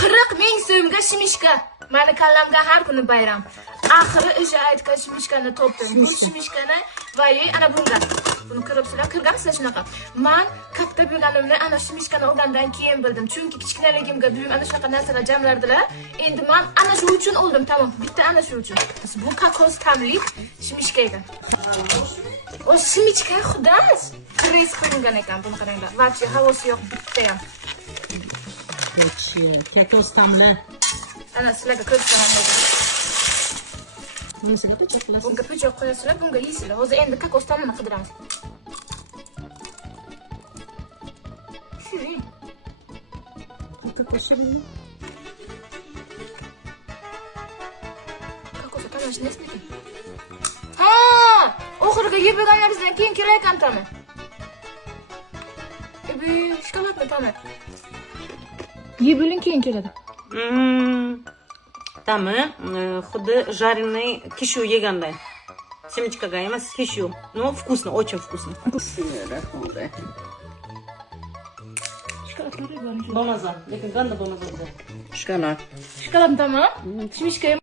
40 000 so'mga shimishka. Mani kallamga har kuni bayram. Oxiri o'sha aytgan shimishkani topdim. Bu shimishkani voy ana bunga. Buni ko'ribsizlar, ko'rgansizlar shunaqa. Men katta bo'lganimni ana shimishkani olgandan keyin bildim. Chunki kichkinaligimga buyum ana shunaqa narsalar jamlardilar. Endi men ana shu uchun oldim, tamom. Bitta ana shu uchun. Bu kokos tamlik shimishka ekan. O shimishka xudas. Kres qilingan ekan, buni qaranglar. Vachi havosi yo'q bitta ham. Kokos tamli. Ana sizlarga ko'rsataman. Bunisiga pichoq qilasiz. Bunga pichoq qo'yasizlar, bunga yeysizlar. Hozir endi kokos tamini qidiramiz. Shirin. Kokos shirin. Kokos tamini nesniki? Ha! Oxiriga yeb bo'lganlaringizdan keyin kerak ekan tami. Shokoladni tami. Yeb bo'ling keyin keladi. Tami xuddi жареный kishu yeganday. Семечкаga emas, kishu. Ну, вкусно, очень вкусно. Bomazon, lekin qanday bomazon? Shokolad. Shokoladni tami? Shimishka